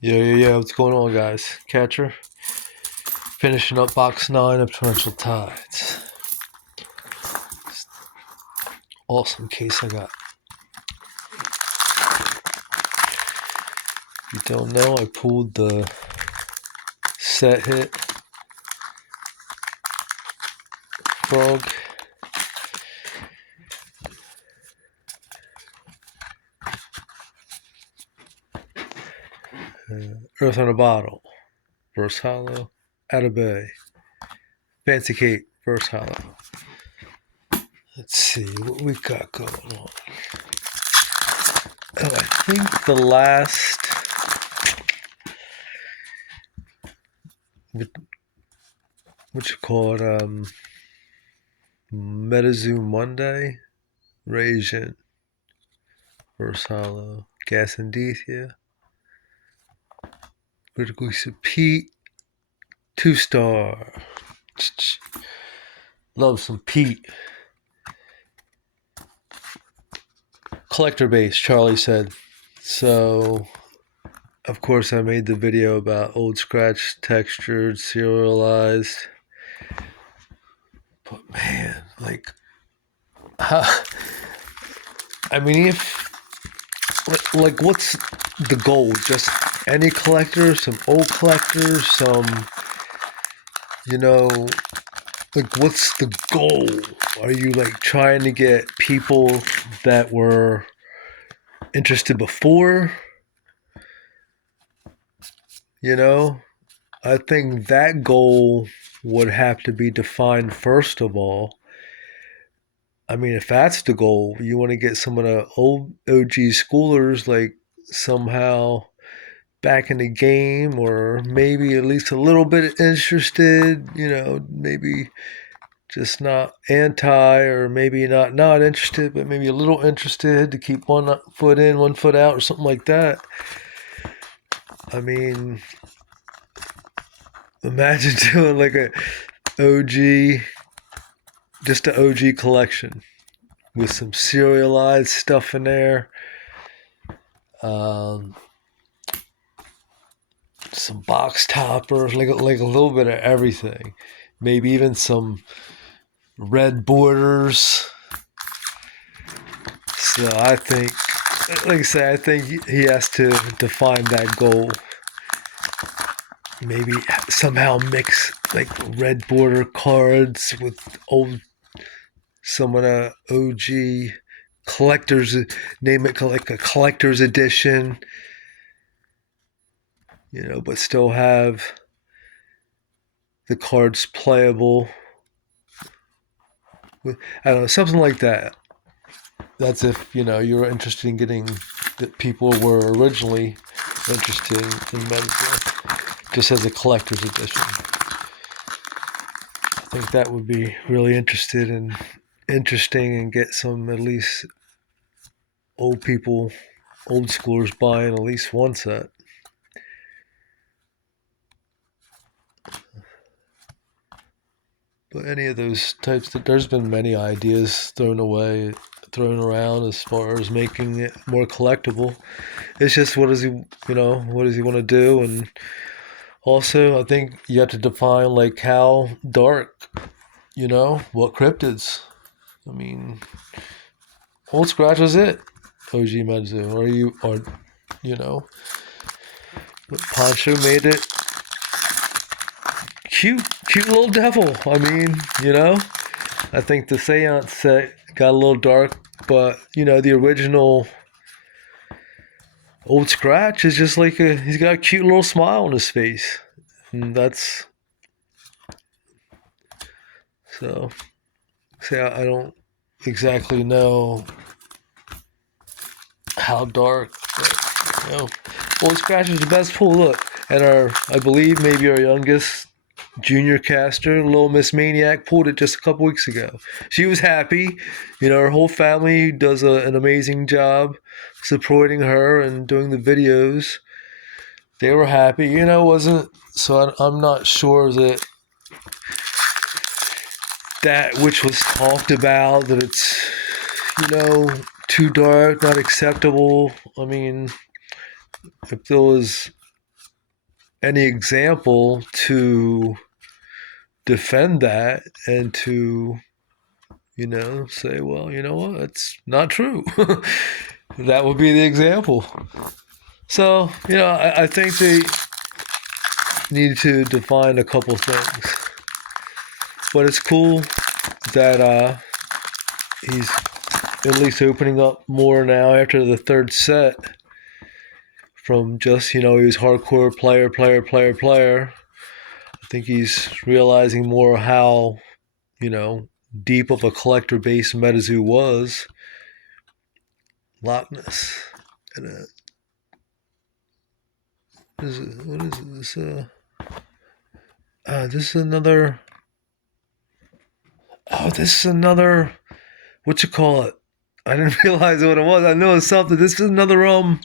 Yo, what's going on, guys? Catcher. Finishing up box 9 of Torrential Tides. Awesome case I got. If you don't know, I pulled the set hit frog. Earth on a Bottle. First hollow. Atta Bay. Fancy Cake. First hollow. Let's see what we got going on. Oh, I think the last, what you call it, MetaZoo Monday, Raisin, First Hollow, Gas and Dethia, Critically Pete, 2-star. Love some Pete. Collector base, Charlie said. So, of course, I made the video about old scratch, textured, serialized. But man, like, I mean, what's the goal? Just any collector, some old collectors, some, what's the goal? Are you trying to get people that were interested before? I think that goal would have to be defined first of all. I mean, if that's the goal, you want to get some of the old OG schoolers somehow back in the game, or maybe at least a little bit interested, maybe just not anti, or maybe not interested, but maybe a little interested to keep one foot in, one foot out, or something like that. I mean, imagine doing a OG, just an OG collection with some serialized stuff in there. Some box toppers, like a little bit of everything. Maybe even some red borders. So I think, I think he has to define that goal. Maybe somehow mix red border cards with some of the OG collectors, name it like a collector's edition, but still have the cards playable. I don't know, something like that. That's if, you're interested in getting that people were originally interested in Medicine, just as a collector's edition. I think that would be really interesting and get some at least old schoolers buying at least one set. But any of those types, there's been many ideas thrown around as far as making it more collectible. It's just what does he want to do? And also, I think you have to define how dark, what cryptids. I mean, Old Scratch was it, OG Medzu, but Poncho made it cute little devil. I mean, I think the Seance set got a little dark, but the original Old Scratch is just he's got a cute little smile on his face, and that's so. See, I don't exactly know how dark, but Old Scratch is the best pull. Look, and I believe maybe our youngest junior caster, Little Miss Maniac, pulled it just a couple weeks ago. She was happy. Her whole family does an amazing job supporting her and doing the videos. They were happy. Wasn't, so I'm not sure that which was talked about, that it's, too dark, not acceptable. I mean, if there was any example to defend that and to, say, well, you know what, it's not true. That would be the example. So, I think they need to define a couple things. But it's cool that he's at least opening up more now after the third set from just, he was hardcore player. I think he's realizing more how, deep of a collector base Metazoo was. Loch Ness. And what is this? This is another. Oh, this is another. What you call it? I didn't realize what it was. I know it's something. This is another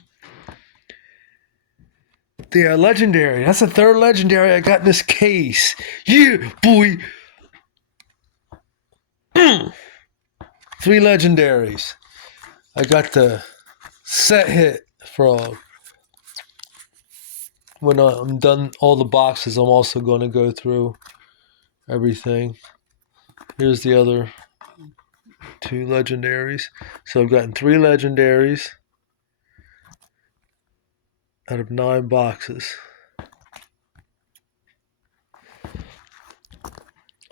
the legendary. That's the third legendary I got in this case. Yeah, boy. 3 legendaries. I got the set hit frog. When I'm done all the boxes, I'm also going to go through everything. Here's the other 2 legendaries. So I've gotten 3 legendaries out of 9 boxes.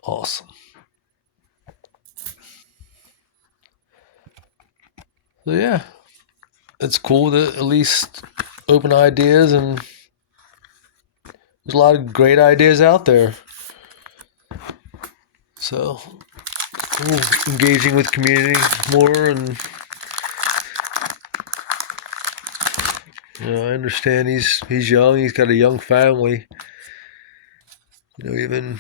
Awesome. So yeah, it's cool to at least open ideas, and there's a lot of great ideas out there. So cool, engaging with community more, and I understand he's young. He's got a young family. Even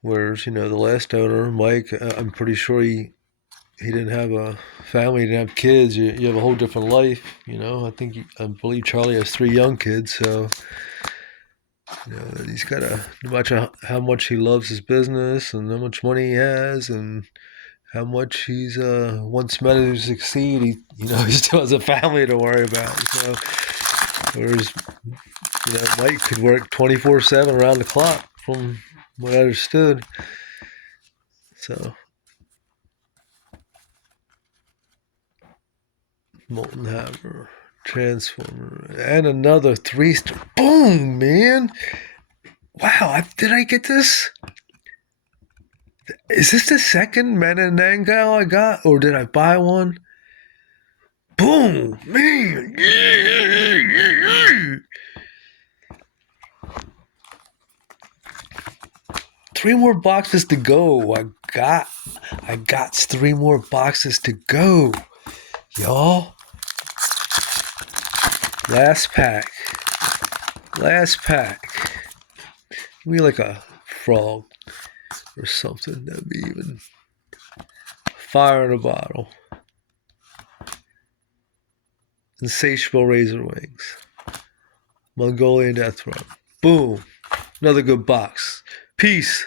whereas the last owner, Mike, I'm pretty sure he didn't have a family, he didn't have kids. You have a whole different life. I believe Charlie has 3 young kids. So he's got to, no matter how much he loves his business and how much money he has and how much he's wants Meta to succeed, he still has a family to worry about. So whereas Mike could work 24/7 around the clock, from what I understood. So Molten Hammer, Transformer, and another 3-star. Boom, man! Wow, did I get this? Is this the second Menenangal I got, or did I buy one? Boom, man! 3 more boxes to go. I got 3 more boxes to go, y'all. Last pack. Give me like a frog or something. That'd be even fire in a bottle. Insatiable Razor Wings. Mongolian Death Row. Boom. Another good box. Peace.